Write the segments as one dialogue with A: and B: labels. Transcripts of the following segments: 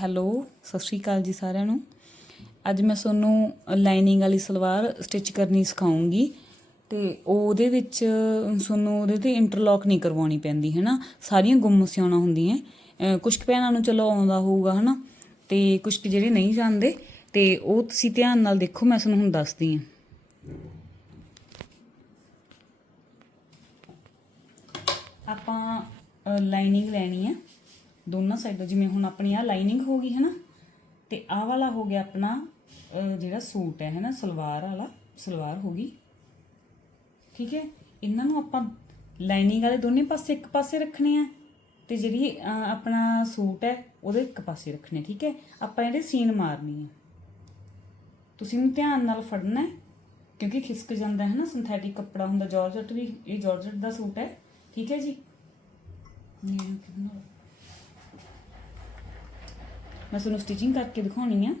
A: Hello, ਸਤਿ ਸ਼੍ਰੀ ਅਕਾਲ ਜੀ ਸਾਰਿਆਂ ਨੂੰ। ਅੱਜ ਮੈਂ ਤੁਹਾਨੂੰ ਲਾਈਨਿੰਗ ਵਾਲੀ ਸਲਵਾਰ ਸਟਿਚ ਕਰਨੀ ਸਿਖਾਉਂਗੀ ਤੇ ਉਹਦੇ ਵਿੱਚ ਤੁਹਾਨੂੰ ਉਹਦੇ ਤੇ ਇੰਟਰਲੌਕ ਨਹੀਂ ਕਰਵਾਉਣੀ ਪੈਂਦੀ ਹੈ ਨਾ ਸਾਰੀਆਂ ਗੁੰਮ ਸਿਉਣਾ ਹੁੰਦੀਆਂ। ਅਹ ਕੁਛ ਕੁ ਭੈਣਾਂ ਨੂੰ ਚਲੋ ਆਉਂਦਾ ਹੋਊਗਾ ਹੈ ਨਾ ਤੇ ਕੁਛ ਕੁ ਜਿਹੜੇ ਨਹੀਂ ਜਾਣਦੇ ਤੇ ਉਹ ਤੁਸੀਂ ਧਿਆਨ ਨਾਲ ਦੇਖੋ, ਮੈਂ ਤੁਹਾਨੂੰ ਹੁਣ ਦੱਸਦੀ ਹਾਂ। ਆਪਾਂ ਲਾਈਨਿੰਗ ਲੈਣੀ ਹੈ ਦੋਨਾਂ ਸਾਈਡਾਂ ਜਿਵੇਂ ਹੁਣ ਆਪਣੀ ਆ ਲਾਈਨਿੰਗ ਹੋ ਗਈ ਹੈ ਨਾ ਤੇ ਆਹ ਵਾਲਾ ਹੋ ਗਿਆ ਆਪਣਾ ਜਿਹੜਾ ਸੂਟ ਹੈ ਹੈ ਨਾ ਸਲਵਾਰ ਵਾਲਾ, ਸਲਵਾਰ ਹੋ ਗਈ। ਠੀਕ ਹੈ? ਇਹਨਾਂ ਨੂੰ ਆਪਾਂ ਲਾਈਨਿੰਗ ਵਾਲੇ ਦੋਨੇ ਪਾਸੇ ਇੱਕ ਪਾਸੇ ਰੱਖਣੇ ਆ ਤੇ ਜਿਹੜੀ ਆਪਣਾ ਸੂਟ ਹੈ, ਉਹਦੇ ਇੱਕ ਪਾਸੇ ਰੱਖਣੇ ਠੀਕ ਹੈ? ਆਪਾਂ ਇਹਦੇ ਸੀਨ ਮਾਰਨੀ ਹੈ ਤੁਸੀਂ ਨੂੰ ਧਿਆਨ ਨਾਲ ਫੜਨਾ ਹੈ, ਕਿਉਂਕਿ ਖਿਸਕ ਜਾਂਦਾ ਹੈ ਨਾ ਸਿੰਥੈਟਿਕ ਕੱਪੜਾ ਹੁੰਦਾ ਜਾਰਜਟ ਵੀ, ਇਹ ਜਾਰਜਟ ਦਾ ਸੂਟ ਹੈ। ਠੀਕ ਹੈ ਜੀ? ਮੈਨੂੰ ਕਿੰਨਾ ਮੈਂ ਤੁਹਾਨੂੰ ਸਟਿਚਿੰਗ ਕਰਕੇ ਦਿਖਾਉਣੀ ਆ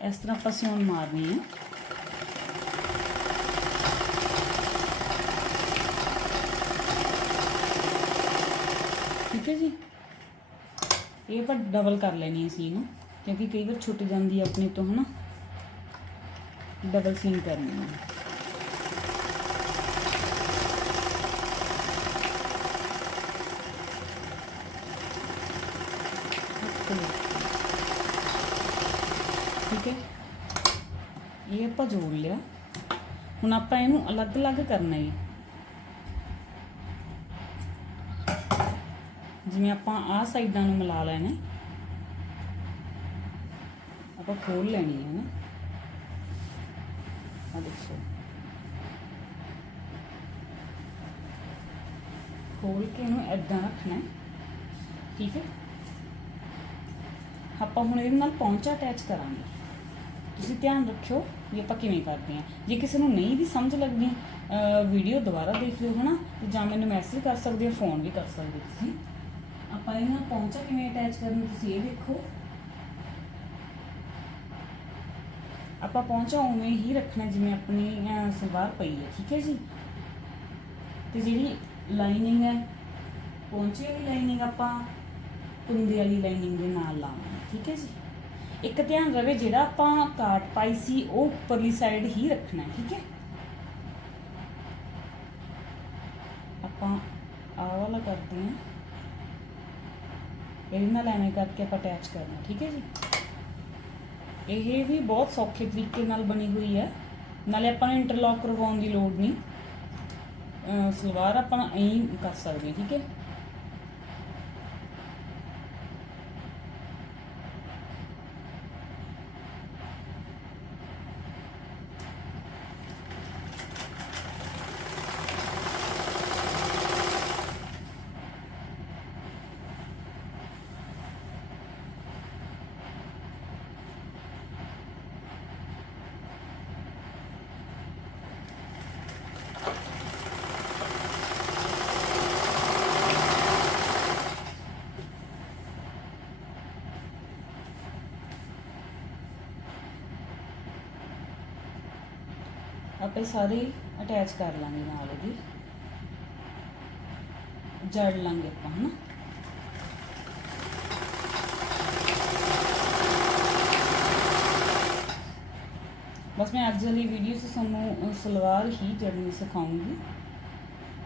A: ਇਸ ਤਰ੍ਹਾਂ ਆਪਾਂ ਸਿਉਣ ਮਾਰਨੀ ਹੈ ਠੀਕ ਹੈ ਜੀ। ਇਹ ਆਪਾਂ ਡਬਲ ਕਰ ਲੈਣੀ ਹੈ ਸੀਨ ਕਿਉਂਕਿ ਕਈ ਵਾਰ ਛੁੱਟ ਜਾਂਦੀ ਹੈ ਆਪਣੇ ਤੋਂ, ਹਨਾ। ਡਬਲ ਸੀਨ ਕਰਨੀ ਹੈ। ਠੀਕ ਹੈ। ਇਹ ਆਪਾਂ ਜੋੜ ਲਿਆ। ਹੁਣ ਆਪਾਂ ਇਹਨੂੰ ਅਲੱਗ-ਅਲੱਗ ਕਰਨਾ ਹੈ। ਜਿਵੇਂ ਆਪਾਂ ਆਹ ਸਾਈਡਾਂ ਨੂੰ ਮਿਲਾ ਲੈਣਾ। ਆਪਾਂ ਖੋਲ ਲੈਣੀ ਹੈ ਨਾ। ਆ ਦੇਖੋ। ਖੋਲ ਕੇ ਇਹਨੂੰ ਐਦਾਂ ਰੱਖਣਾ ਠੀਕ ਹੈ? ਆਪਾਂ ਹੁਣ ਇਹਦੇ ਨਾਲ ਪੌਂਚਾ ਅਟੈਚ ਕਰਾਂਗੇ। ਤੁਸੀਂ ਧਿਆਨ ਰੱਖਿਓ ਵੀ ਆਪਾਂ ਕਿਵੇਂ ਕਰਦੇ ਹਾਂ। ਜੇ ਕਿਸੇ ਨੂੰ ਨਹੀਂ ਵੀ ਸਮਝ ਲੱਗਦੀ ਵੀਡੀਓ ਦੁਬਾਰਾ ਦੇਖ ਲਿਓ, ਹਨਾ? ਤੇ ਜਾਂ ਮੈਨੂੰ ਮੈਸੇਜ ਕਰ ਸਕਦੇ ਹੋ ਫੋਨ ਵੀ ਕਰ ਸਕਦੇ ਹੋ ਤੁਸੀਂ। ਆਪਾਂ ਇਹਨਾਂ ਪਹੁੰਚਾ ਕਿਵੇਂ ਅਟੈਚ ਕਰਨਾ ਤੁਸੀਂ ਇਹ ਦੇਖੋ ਆਪਾਂ ਪਹੁੰਚਾ ਉਵੇਂ ਹੀ ਰੱਖਣਾ ਜਿਵੇਂ ਆਪਣੀ ਸਲਵਾਰ ਪਈ ਹੈ, ਠੀਕ ਹੈ ਜੀ? ਤੇ ਜਿਹੜੀ ਲਾਈਨਿੰਗ ਹੈ, ਪੌਂਚੇ ਵਾਲੀ ਲਾਈਨਿੰਗ ਆਪਾਂ ਕੁੰਦੇ ਵਾਲੀ ਲਾਈਨਿੰਗ ਦੇ ਨਾਲ ਲਾਵਾਂਗੇ ਠੀਕ ਹੈ ਜੀ? ਇੱਕ ਧਿਆਨ ਰਵੇ ਜਿਹੜਾ ਆਪਾਂ ਕਾਟ ਪਾਈ ਸੀ, ਉਹ ਉੱਪਰਲੀ ਸਾਈਡ ਹੀ ਰੱਖਣਾ ਠੀਕ ਹੈ? ਆਪਾਂ ਆਹ ਵਾਲਾ ਕਰਦੇ ਹਾਂ। ਇਹਦੇ ਨਾਲ ਐਵੇਂ ਕਰਕੇ ਆਪਾਂ ਅਟੈਚ ਕਰਨਾ, ਠੀਕ ਹੈ ਜੀ? ਇਹ ਵੀ ਬਹੁਤ ਸੌਖੇ ਤਰੀਕੇ ਨਾਲ ਬਣੀ ਹੋਈ ਹੈ। ਨਾਲੇ ਆਪਾਂ ਨੂੰ ਇੰਟਰਲੌਕ ਕਰਵਾਉਣ ਦੀ ਲੋੜ ਨਹੀਂ। ਸਲਵਾਰ ਆਪਾਂ ਐਂ ਕਰ ਸਕਦੇ, ਠੀਕ ਹੈ? ਆਪਾਂ ਇਹ ਸਾਰੇ ਅਟੈਚ ਕਰ ਲਾਂਗੇ ਨਾਲ ਇਹਦੀ ਜੜ ਲਾਂਗੇ ਆਪਾਂ, ਹਨਾ? ਬਸ ਮੈਂ ਅੱਜ ਵਾਲੀ ਵੀਡੀਓ 'ਚ ਤੁਹਾਨੂੰ ਸਲਵਾਰ ਹੀ ਜੜਨੀ ਸਿਖਾਉਂਗੀ,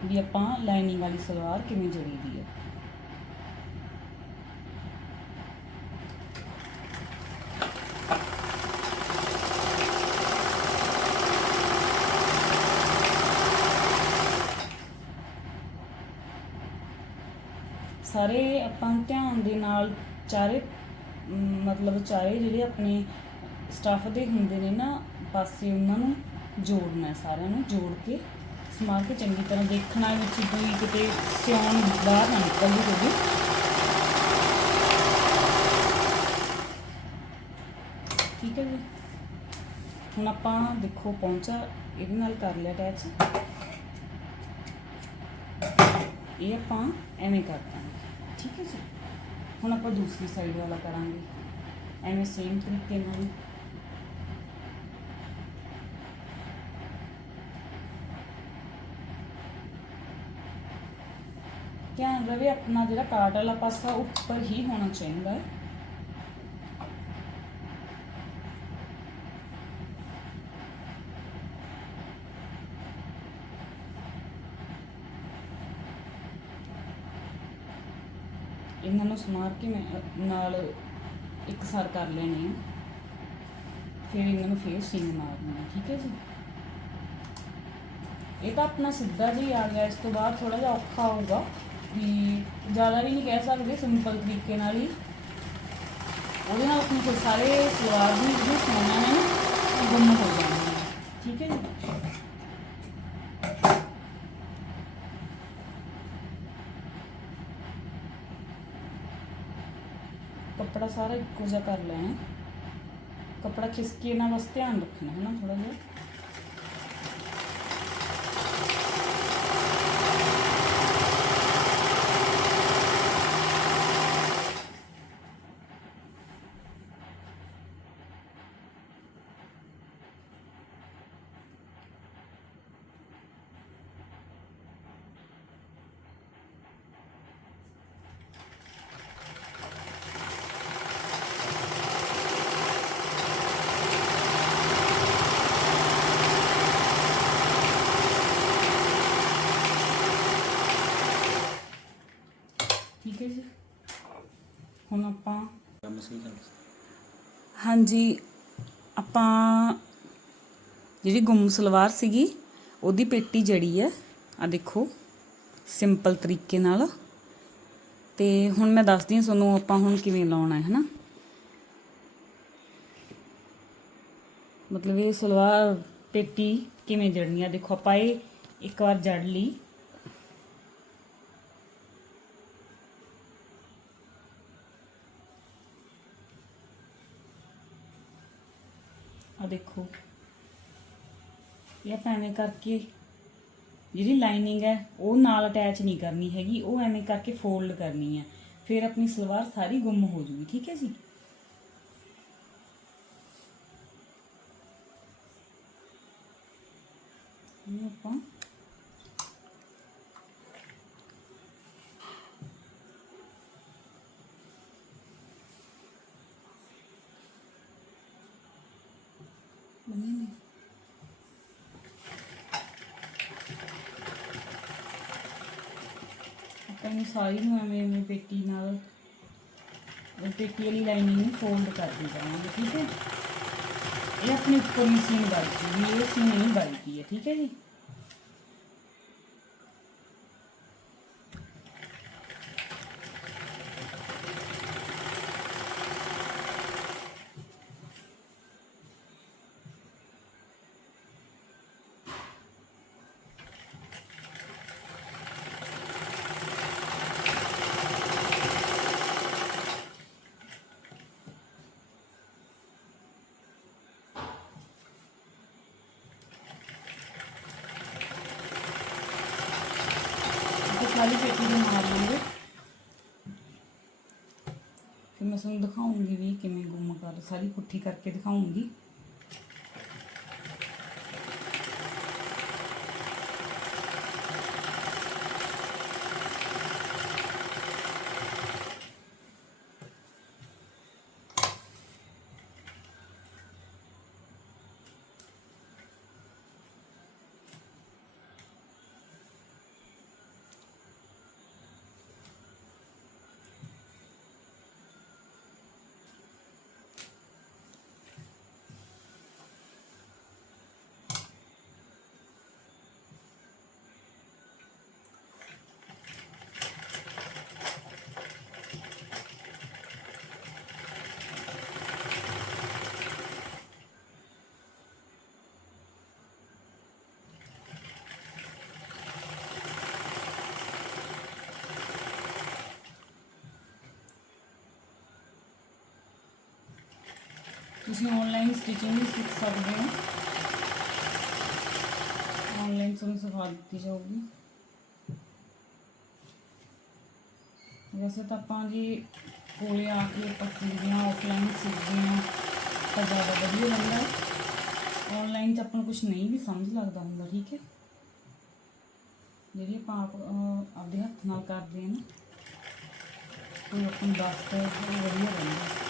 A: ਵੀ ਆਪਾਂ ਲਾਈਨਿੰਗ ਵਾਲੀ ਸਲਵਾਰ ਕਿਵੇਂ ਜੜੀ ਦੀ ਹੈ। ਸਾਰੇ ਆਪਾਂ ਧਿਆਨ ਦੇ ਨਾਲ ਚਾਰੇ ਮਤਲਬ ਚਾਰੇ ਜਿਹੜੇ ਆਪਣੇ ਸਟਾਫ ਦੇ ਹੁੰਦੇ ਨੇ ਨਾ, ਪਾਸੇ ਉਹਨਾਂ ਨੂੰ ਜੋੜਨਾ ਸਾਰਿਆਂ ਨੂੰ ਜੋੜ ਕੇ ਸਮਾਰ ਕੇ ਚੰਗੀ ਤਰ੍ਹਾਂ ਦੇਖਣਾ ਵਿੱਚ ਕੋਈ ਕਿਤੇ ਸਿਉਣ ਬਾਹਰ ਨਾ ਨਿਕਲਦੀ ਹੋਵੇ। ਠੀਕ ਹੈ ਜੀ। ਹੁਣ ਆਪਾਂ ਦੇਖੋ ਪਹੁੰਚਾ ਇਹਦੇ ਨਾਲ ਕਰ ਲਿਆ ਅਟੈਚ ਇਹ ਆਪਾਂ ਐਵੇਂ ਕਰ ਦਾਂਗੇ। ਠੀਕ ਹੈ ਜੀ? ਹੁਣ ਆਪਾਂ ਦੂਸਰੀ ਸਾਈਡ ਵਾਲਾ ਕਰਾਂਗੇ। ਐਵੇਂ ਸੇਮ ਤਰੀਕੇ ਨਾਲ। ਧਿਆਨ ਰਵੇ, ਆਪਣਾ ਜਿਹੜਾ ਕਾਟ ਵਾਲਾ ਪਾਸਾ ਉੱਪਰ ਹੀ ਹੋਣਾ ਚਾਹੀਦਾ ਹੈ। ਇਹਨਾਂ ਨੂੰ ਸਮਾਰ ਕੇ ਮੈਂ ਅ, ਨਾਲ ਇਕਸਾਰ ਕਰ ਲੈਣੇ ਆ। ਫਿਰ ਇਹਨਾਂ ਨੂੰ ਫੇਰ ਸੀਨ ਮਾਰਨੀ ਹੈ ਠੀਕ ਹੈ ਜੀ? ਇਹ ਤਾਂ ਆਪਣਾ ਸਿੱਧਾ ਜਿਹਾ ਆ ਗਿਆ ਇਸ ਤੋਂ ਬਾਅਦ ਥੋੜਾ ਜਿਹਾ ਔਖਾ ਹੋਊਗਾ ਵੀ ਜ਼ਿਆਦਾ ਵੀ ਨਹੀਂ ਕਹਿ ਸਕਦੇ ਸਿੰਪਲ ਤਰੀਕੇ ਨਾਲ ਹੀ। ਉਹਦੇ ਨਾਲ ਆਪਣੇ ਕੋਲ ਸਾਰੇ ਸਵਾਦ ਵੀ ਜੋ ਸੋਨਾ ਨੇ ਗੁੰਮ ਹੋ ਜਾਣਗੇ ਠੀਕ ਹੈ ਜੀ? ਕੱਪੜਾ ਸਾਰਾ ਇੱਕੋ ਜਿਹਾ ਕਰ ਲੈਣਾ ਕੱਪੜਾ ਖਿਸਕੇ ਨਾ ਬਸ ਧਿਆਨ ਰੱਖਣਾ ਹੈ ਨਾ ਥੋੜਾ ਜਿਹਾ ਠੀਕ ਹੈ ਜੀ ਹੁਣ ਆਪਾਂ
B: ਕੰਮ ਸਹੀ
A: ਹਾਂਜੀ, ਆਪਾਂ ਜਿਹੜੀ ਗੁੰਮ ਸਲਵਾਰ ਸੀਗੀ, ਉਹਦੀ ਪੇਟੀ ਜੜੀ ਹੈ ਆ ਦੇਖੋ ਸਿੰਪਲ ਤਰੀਕੇ ਨਾਲ। ਤੇ ਹੁਣ ਮੈਂ ਦੱਸਦੀ ਹਾਂ ਤੁਹਾਨੂੰ ਆਪਾਂ ਹੁਣ ਕਿਵੇਂ ਲਾਉਣਾ ਹੈ, ਹਨਾ? ਮਤਲਬ ਇਹ ਸਲਵਾਰ ਪੇਟੀ ਕਿਵੇਂ ਜੜਨੀ ਆ? ਦੇਖੋ, ਆਪਾਂ ਇਹ ਇੱਕ ਵਾਰ ਜੜ ਲਈ। ਆ ਦੇਖੋ। ਇਹ ਆਪਾਂ ਐਵੇਂ ਕਰਕੇ ਜਿਹੜੀ ਲਾਈਨਿੰਗ ਹੈ, ਉਹ ਨਾਲ ਅਟੈਚ ਨਹੀਂ ਕਰਨੀ ਹੈਗੀ, ਉਹ ਐਵੇਂ ਕਰਕੇ ਫੋਲਡ ਕਰਨੀ ਹੈ। ਫਿਰ ਆਪਣੀ ਸਲਵਾਰ ਸਾਰੀ ਗੁੰਮ ਹੋ ਜੂਗੀ, ਠੀਕ ਹੈ ਜੀ? ਇਹ ਆਪਾਂ ਬਣੀ ਨਹੀਂ ਆਪਾਂ ਇਹਨੂੰ ਸਾਰੀ ਨੂੰ ਐਵੇਂ ਐਵੇਂ ਪੇਟੀ ਨਾਲ ਪੇਟੀ ਵਾਲੀ ਲਾਈਨਿੰਗ ਨੂੰ ਫੋਲਡ ਕਰ ਦੇ ਜਾਵਾਂਗੇ ਠੀਕ ਹੈ? ਇਹ ਆਪਣੀ ਉੱਪਰਲੀ ਸੀਨ ਬਣਦੀ ਵੀ ਇਹ ਸੀਨ ਨਹੀਂ ਬਣਦੀ ਹੈ, ਠੀਕ ਹੈ ਜੀ? ਆਪਾਂ ਸਾਰੀ ਪੇਟੀ ਨੂੰ ਮਾਰ ਲਾਂਗੇ। ਫਿਰ ਮੈਂ ਤੁਹਾਨੂੰ ਦਿਖਾਉਂਗੀ ਵੀ ਕਿਵੇਂ ਗੁੰਮ ਕਰ ਸਾਰੀ ਪੁੱਠੀ ਕਰਕੇ ਦਿਖਾਉਂਗੀ। ਤੁਸੀਂ ਆਨਲਾਈਨ ਸਟਿਚਿੰਗ ਵੀ ਸਿੱਖ ਸਕਦੇ ਹੋ ਆਨਲਾਈਨ ਤੁਹਾਨੂੰ ਸਿਖਾ ਦਿੱਤੀ ਜਾਊਗੀ ਵੈਸੇ ਤਾਂ ਆਪਾਂ ਜੀ ਕੋਲੇ ਆ ਕੇ ਆਪਾਂ ਸਿੱਖਦੇ ਹਾਂ ਆਫਲਾਈਨ ਸਿੱਖਦੇ ਹਾਂ ਤਾਂ ਜ਼ਿਆਦਾ ਵਧੀਆ ਰਹਿੰਦਾ ਹੈ ਆਨਲਾਈਨ 'ਚ ਆਪਾਂ ਨੂੰ ਕੁਝ ਨਹੀਂ ਵੀ ਸਮਝ ਲੱਗਦਾ ਹੁੰਦਾ ਠੀਕ ਹੈ ਜਿਹੜੀ ਆਪਾਂ ਆਪ ਅਹ, ਆਪਦੇ ਹੱਥ ਨਾਲ ਕਰਦੇ ਹਾਂ ਨਾ ਕੋਈ ਆਪਾਂ ਨੂੰ ਦੱਸਦਾ ਹੈ ਉਹ ਵਧੀਆ ਰਹਿੰਦਾ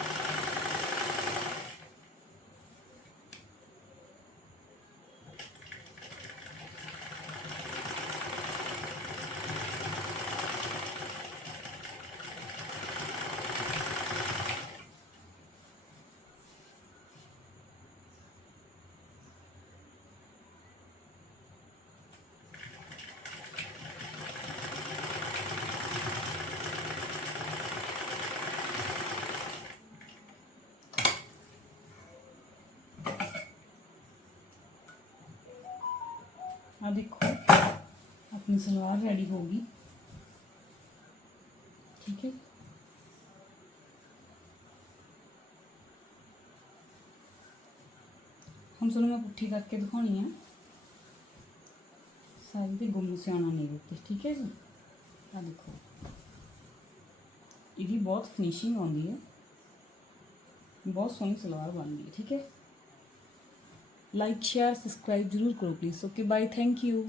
A: ਆ ਦੇਖੋ ਆਪਣੀ ਸਲਵਾਰ ਰੈਡੀ ਹੋ ਗਈ ਠੀਕ ਹੈ ਹੁਣ ਤੁਹਾਨੂੰ ਮੈਂ ਪੁੱਠੀ ਕਰਕੇ ਦਿਖਾਉਣੀ ਆ ਸਾਰੀ ਤੇ ਗੁੰਮ ਸਿਆਣਾ ਨਹੀਂ ਦਿੱਤੇ ਠੀਕ ਹੈ ਜੀ ਆ ਦੇਖੋ ਇਹਦੀ ਬਹੁਤ ਫਿਨਿਸ਼ਿੰਗ ਆਉਂਦੀ ਹੈ ਬਹੁਤ ਸੋਹਣੀ ਸਲਵਾਰ ਬਣਦੀ ਹੈ ਠੀਕ ਹੈ ਲਾਈਕ ਸ਼ੇਅਰ ਸਬਸਕ੍ਰਾਈਬ ਜ਼ਰੂਰ ਕਰੋ please okay bye thank you